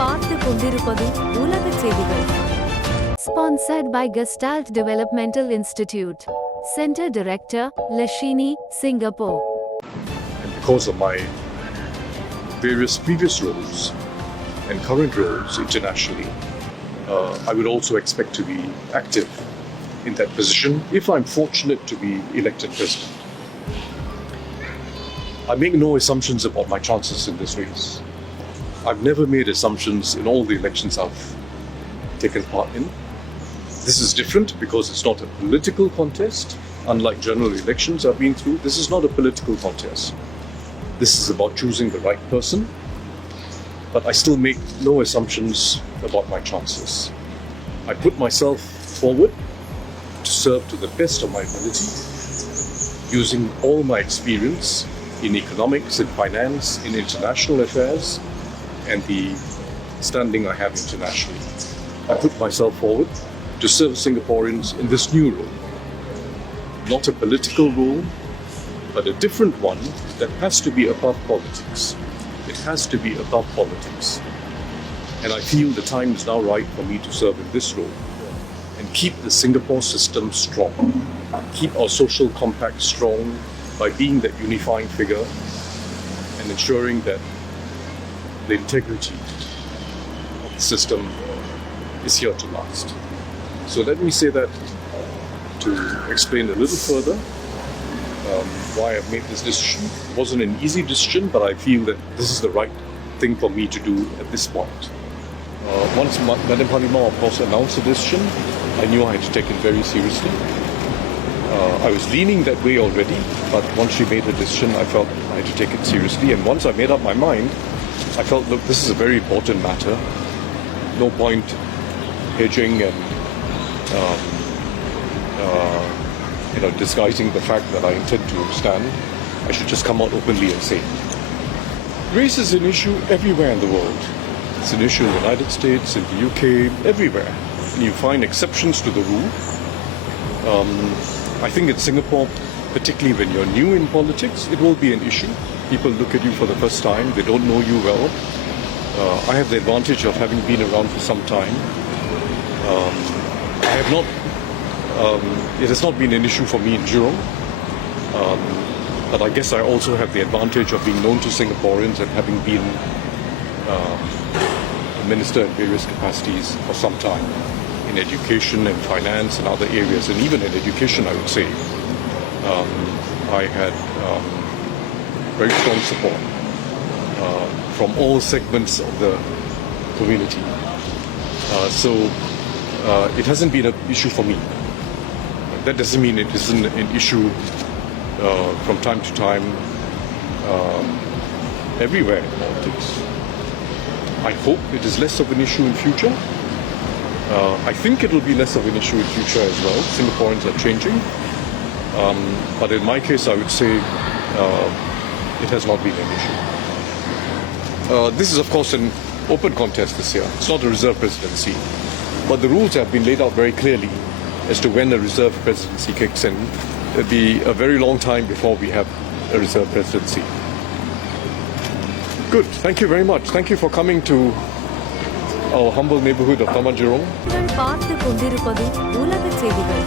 பார்த்து கொண்டிருப்பது உலக செய்திகள். Sponsored by Gestalt Developmental Institute. Center Director, Lashini, Singapore. And because of my various previous roles and current roles internationally, I would also expect to be active in that position if I'm fortunate to be elected president. I make no assumptions about my chances in this race. I've never made assumptions in all the elections I've taken part in. This is different because it's not a political contest. Unlike general elections I've been through, this is not a political contest. This is about choosing the right person, but I still make no assumptions about my chances. I put myself forward to serve to the best of my ability, using all my experience in economics, in finance, in international affairs, and the standing I have internationally. I put myself forward to serve Singaporeans in this new role. Not a political role, but a different one that has to be above politics. It has to be above politics. And I feel the time is now right for me to serve in this role and keep the Singapore system strong, keep our social compact strong by being that unifying figure and ensuring that the integrity of the system is here to last. So let me say that to explain a little further why I've made this decision. It wasn't an easy decision, but I feel that this is the right thing for me to do at this point. Once Madam Halima, of course, announced the decision, I knew I had to take it very seriously. I was leaning that way already, but once she made her decision, I felt I had to take it seriously. And once I made up my mind, I felt, look, this is a very important matter. No point hedging and disguising the fact that I intend to stand. I should just come out openly and say it. Race is an issue everywhere in the world. It's an issue in the United States, in the UK, everywhere. And you find exceptions to the rule. I think in Singapore, particularly when you're new in politics, it will be an issue. People look at you for the first time, they don't know you well. I have the advantage of having been around for some time. It has not been an issue for me in Jurong, but I guess I also have the advantage of being known to Singaporeans and having been a minister in various capacities for some time in education and finance and other areas, and even in education, I would say I had very strong support from all segments of the community. So it hasn't been an issue for me. That doesn't mean it isn't an issue from time to time everywhere in politics. I hope it is less of an issue in future. I think it will be less of an issue in future as well. Singaporeans are changing. But in my case, I would say it has not been an issue. This is, of course, an open contest this year. It's not a reserve presidency. But the rules have been laid out very clearly as to when a reserve presidency kicks in. It'll be a very long time before we have a reserve presidency. Good. Thank you very much. Thank you for coming to our humble neighborhood of Taman Jurong. பார்த்து கொண்டிருப்பது உலக செய்திகள்.